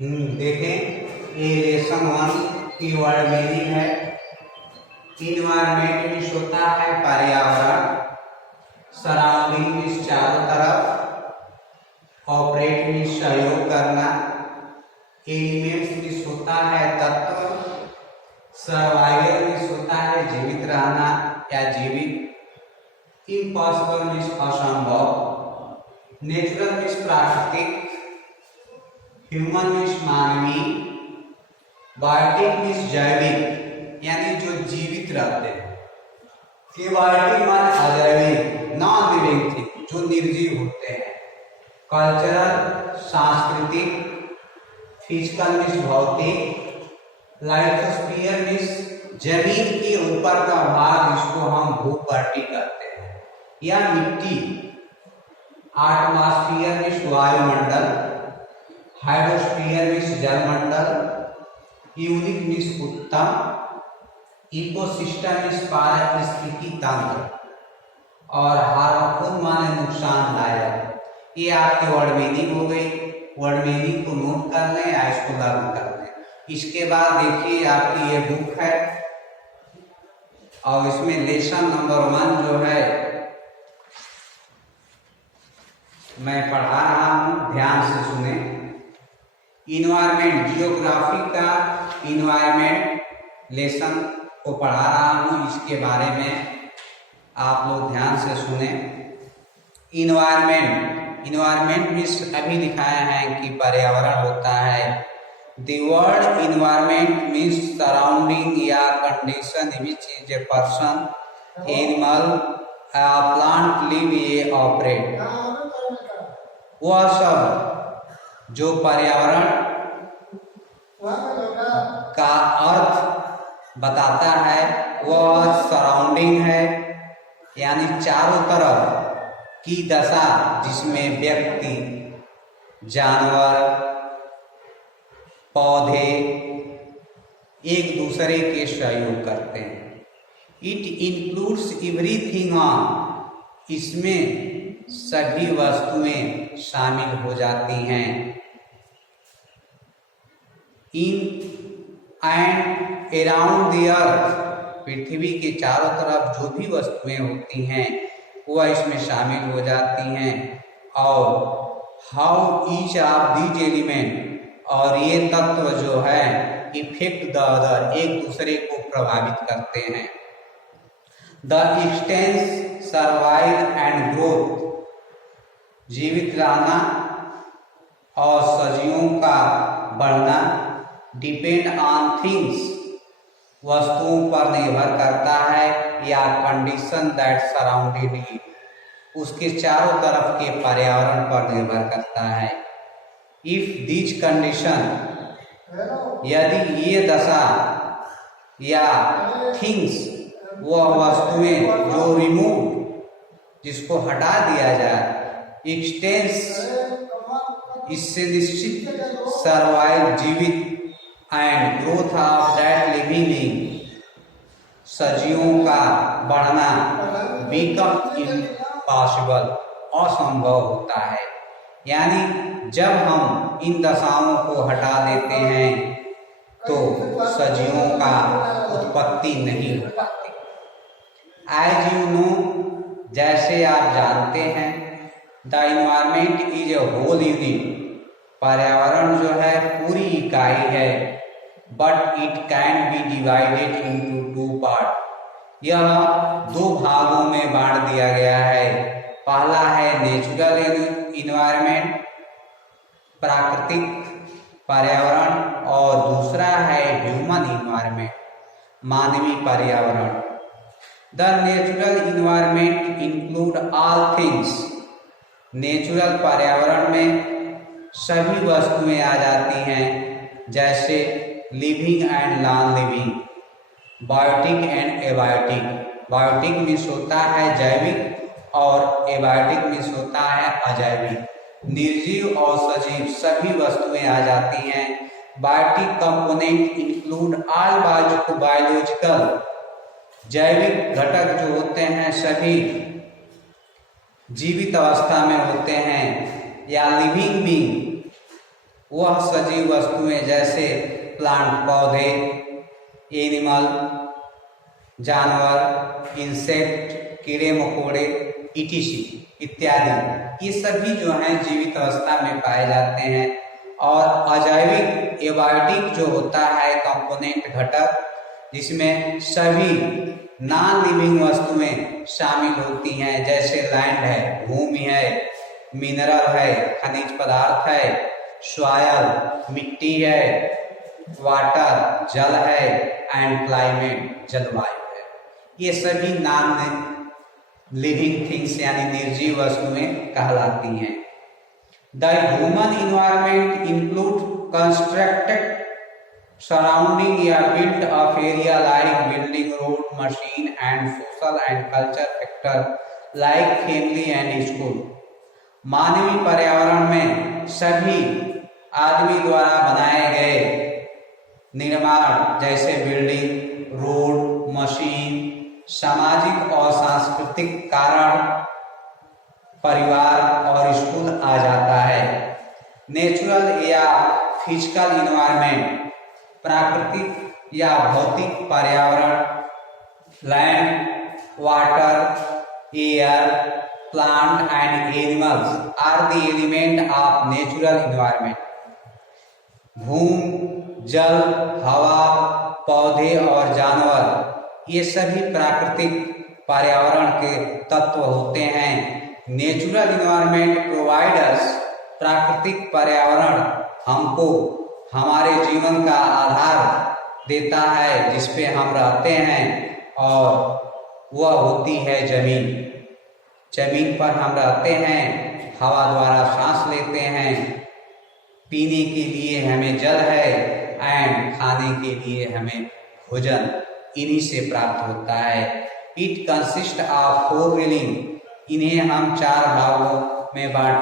देखें ये लेसन 1 की वर्ड मीनिंग है। इन्वायरमेंट मीन्स होता है पर्यावरण, सराउंडिंग मीन्स चारों तरफ, ऑपरेट मीन्स सहयोग करना, एलिमेंट्स मीन्स होता है तत्व, सर्वाइवल मीन्स होता है जीवित रहना या जीवित, इम्पॉसिबल मीन्स असंभव, नेचुरल मीन्स प्राकृतिक, ह्यूमन मीन्स मानवीय, बायोटिक मीन्स जैविक यानी जो जीवित रहते हैं, एबायोटिक मान अजैविक नॉन लिविंग थिंग जो निर्जीव होते हैं, कल्चरल सांस्कृतिक, फिजिकल मीन्स भौतिक, लाइथोस्फीयर मीन्स जमीन के ऊपर का भाग जिसको हम भूपर्टी कहते हैं या मिट्टी, एटमॉस्फेयर मीन्स वायुमंडल, हाइड्रोस्फीयर मीन्स जलमंडल, यूनिक मीन्स उत्तम, इकोसिस्टम मीन्स पारिस्थितिकी तंत्र और हार्मफुल माने नुकसानदायक। ये आपकी वर्ड मीनिंग हो गई। वर्ड मीनिंग को नोट कर लें या इसको लागू कर लें। इसके बाद देखिए आपकी ये बुक है और इसमें लेसन नंबर 1 जो है मैं पढ़ा रहा हूं, ध्यान से सुने। इन्वायरमेंट, जियोग्राफी का इन्वायरमेंट लेसन को पढ़ा रहा हूं, इसके बारे में आप लोग ध्यान से सुने। इन्वायरमेंट मीन्स अभी दिखाया है कि पर्यावरण होता है। The word environment means surrounding या condition which is a person, animal, plant live a operate. वह सब जो पर्यावरण का अर्थ बताता है वह सराउंडिंग है यानी चारों तरफ की दशा जिसमें व्यक्ति, जानवर, पौधे एक दूसरे के सहयोग करते हैं। इट इंक्लूड्स एवरीथिंग ऑन, इसमें सभी वस्तुएं शामिल हो जाती हैं। In and around the earth, पृथ्वी के चारों तरफ जो भी वस्तुएं होती हैं वह इसमें शामिल हो जाती हैं। और how each of these element, और ये तत्व जो है इफेक्ट द अदर, एक दूसरे को प्रभावित करते हैं। The expanse, survive and growth, जीवित रहना और सजीवों का बढ़ना, डिपेंड ऑन थिंग्स, वस्तुओं पर निर्भर करता है, या कंडीशन दैट सराउंडेड इट, उसके चारों तरफ के पर्यावरण पर निर्भर करता है। इफ दिस कंडीशन, यदि ये दशा या थिंग्स, वह वस्तुएं जो रिमूव, जिसको हटा दिया जाए, एक्सटेंस, इससे निश्चित, सर्वाइव, जीवित, and growth of that living being, सजीवों का बढ़ना, बिकम इम्पॉसिबल, असंभव होता है। यानी जब हम इन दशाओं को हटा देते हैं तो सजीवों का उत्पत्ति नहीं हो पाती। एज यू नो, जैसे आप जानते हैं, the environment is a whole unit, पर्यावरण जो है पूरी इकाई है। But it can be divided into 2 part, यह 2 भागों में बांट दिया गया है। पहला है नेचुरल इन्वायरमेंट, प्राकृतिक पर्यावरण, और दूसरा है ह्यूमन इन्वायरमेंट, मानवीय पर्यावरण। The natural environment include all things, natural पर्यावरण में सभी वस्तुएं आ जाती हैं, जैसे living and non living, biotic and abiotic. Biotic means होता है जैविक और एबायोटिक मीन्स होता है अजैविक। निर्जीव और सजीव सभी वस्तुएं आ जाती हैं। Biotic component include all biological, जैविक घटक जो होते हैं सभी जीवित अवस्था में होते हैं, या लिविंग बीइंग, वह सजीव वस्तुएं जैसे प्लांट पौधे, एनिमल जानवर, इंसेक्ट कीड़े मकोड़े, ईटीसी इत्यादि, ये सभी जो हैं जीवित अवस्था में पाए जाते हैं। और अजैविक एबायोटिक जो होता है कंपोनेंट घटक, जिसमें सभी नॉन लिविंग वस्तुएं शामिल होती हैं, जैसे लैंड है, भूमि है, मिनरल है, खनिज पदार्थ है, सॉयल मिट्टी है, वाटर जल है, एंड क्लाइमेट जलवायु है। ये सभी नॉन लिविंग थिंग्स यानी निर्जीव वस्तुएं कहलाती हैं। The human environment include constructed surrounding या built of area like building, road, machine and social and culture factor like family and school। मानवीय पर्यावरण में सभी आदमी द्वारा बनाए गए निर्माण जैसे बिल्डिंग, रोड, मशीन, सामाजिक और सांस्कृतिक कारण, परिवार और स्कूल आ जाता है। नेचुरल या फिजिकल इन्वायरमेंट प्राकृतिक या भौतिक पर्यावरण, land, water, air, plant and animals are the element of natural environment. भूमि, जल, हवा, पौधे और जानवर ये सभी प्राकृतिक पर्यावरण के तत्व होते हैं। नेचुरल इन्वायरमेंट प्रोवाइडर्स, प्राकृतिक पर्यावरण हमको हमारे जीवन का आधार देता है, जिसपे हम रहते हैं, और वह होती है जमीन। जमीन पर हम रहते हैं, हवा द्वारा सांस लेते हैं, पीने के लिए हमें जल है, एंड खाने के लिए हमें भोजन इन्हीं से प्राप्त होता है। It consist of 4 railing. इन्हें हम 4 भागों में बांट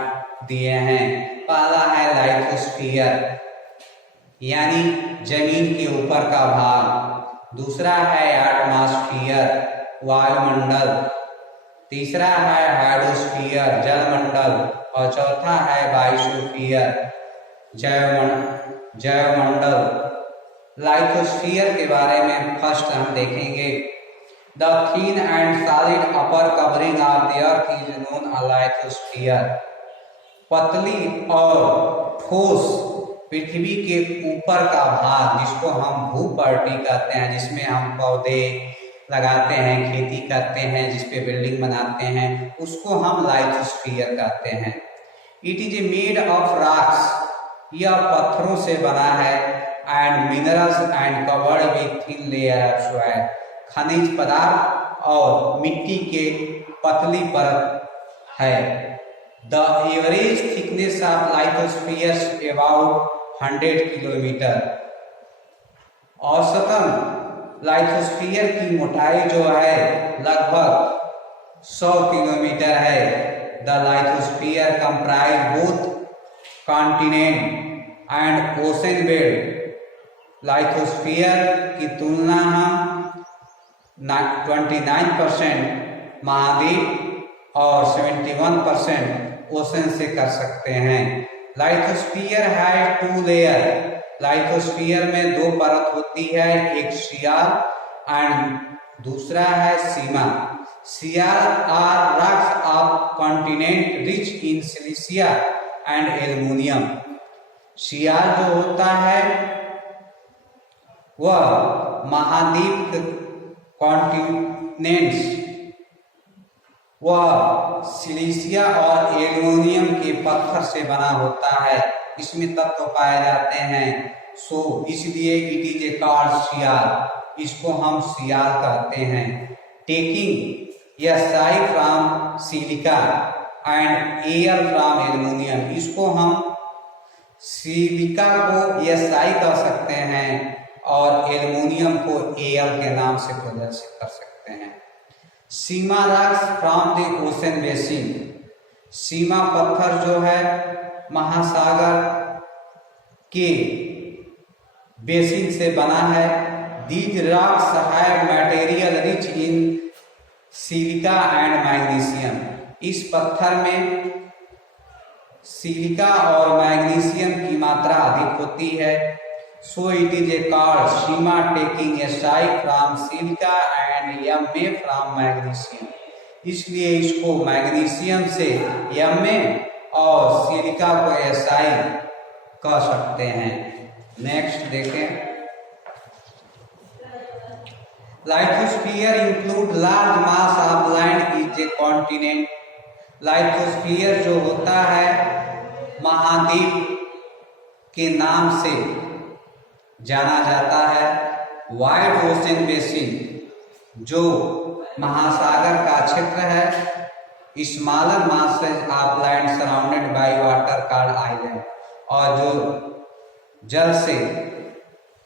दिए हैं। पहला है लाइथोस्फीयर यानी जमीन के ऊपर का भाग, दूसरा है एटमॉस्फेयर वायुमंडल, तीसरा है हाइड्रोस्फीयर जलमंडल, और चौथा है बायोस्फीयर जैवमंडल। लाइथोस्फीयर के बारे में फर्स्ट हम देखेंगे। The thin and solid upper covering of the earth is known as lithosphere. पतली और ठोस पृथ्वी के ऊपर का भाग, जिसको हम भूपर्टी कहते हैं, जिसमें हम पौधे लगाते हैं, खेती करते हैं, जिसपे बिल्डिंग बनाते हैं, उसको हम लाइथोस्फीयर कहते हैं। It is made of rocks. यह पत्थरों से बना है, and minerals and covered with thin layer of soil. खनिज पदार्थ और मिट्टी के पतली परत है। The average thickness of lithosphere about 100 kilometre. औसतन लाइथोस्फीयर की मोटाई जो है लगभग 100 किलोमीटर है। The lithosphere comprise both continent and ocean bed. Lithosphere की तुलना हम 29% महाद्वीप और 71% ओशन से कर सकते हैं। लाइथोस्फीयर है 2 लेयर। लाइथोस्फीयर में 2 परत होती है, एक शियार एंड दूसरा है sima. Sial are rocks of continent rich in silica and aluminium. Sial जो होता है वह महाद्वीप कॉन्टिनेंट्स वह सिलिसिया और एल्युमिनियम के पत्थर से बना होता है। इसमें तत्व पाए जाते हैं, सो इसलिए इट इज ए कॉल्ड शियार। इसको हम शियार कहते हैं। Taking SI from silica and air from aluminium. इसको हम सिलिका को एसआई कह सकते हैं और एल्युमिनियम को एयर के नाम से प्रदर्शित कर सकते हैं। Sima rocks from the ocean basin. Sima पत्थर जो है महासागर के बेसिन से बना है। These rocks have material rich in silica and magnesium. इस पत्थर में सिलिका और मैग्नीशियम की मात्रा अधिक होती है। So it is A called Seema taking acai from silica and MA from magnesium. इसलिए इसको मैग्नीशियम से एमए और सिलिका को एसाई कह सकते हैं। नेक्स्ट देखें, lithosphere include large mass of land is a continent. Lithosphere जो होता है महाद्वीप के नाम से जाना जाता है। वाइड ओशन बेसिन जो महासागर का क्षेत्र है। Smaller masses of land surrounded by water called island, और जो जल से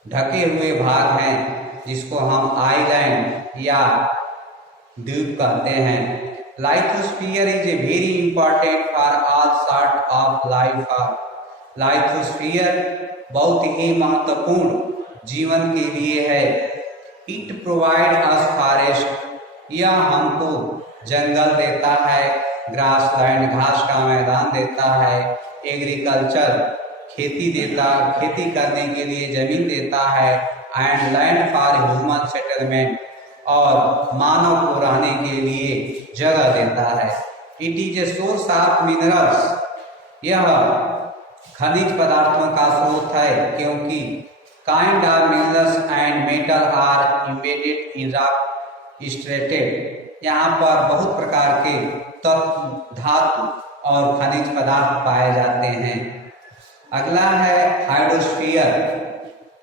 ढके हुए भाग हैं जिसको हम आइलैंड या द्वीप कहते हैं। Lithosphere is a very important for all sort of life form. Lithosphere बहुत ही महत्वपूर्ण जीवन के लिए है। इट प्रोवाइड अस फॉरेस्ट, यह हमको जंगल देता है, ग्रासलैंड घास का मैदान देता है, एग्रीकल्चर खेती करने के लिए जमीन देता है, and land for human settlement, और मानव को रहने के लिए जगह देता है। It is a source of minerals, यह खनिज पदार्थों का स्रोत है, क्योंकि kind of minerals and metal are embedded in rock strata. यहाँ पर बहुत प्रकार के तत्व, धातु और खनिज पदार्थ पाए जाते हैं। अगला है हाइड्रोस्फीयर,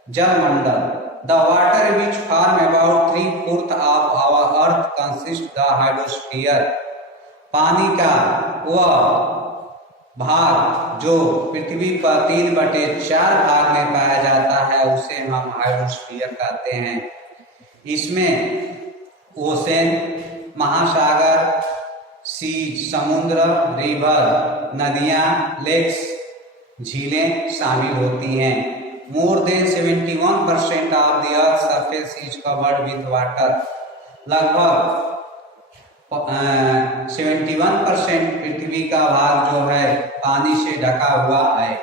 जलमंडल। The water which form about 3/4 of our earth consist the hydrosphere. पानी का वह भाग जो पृथ्वी पर 3/4 भाग में पाया जाता है उसे हम हाइड्रोस्फीयर कहते हैं। इसमें ओशन, महासागर, सी समुद्र, रिवर, नदियां, लेक्स, झीलें शामिल होती हैं। More than 71% of the earth surface is covered with water. लगभग 71% पृथ्वी का भाग जो है पानी से ढका हुआ है।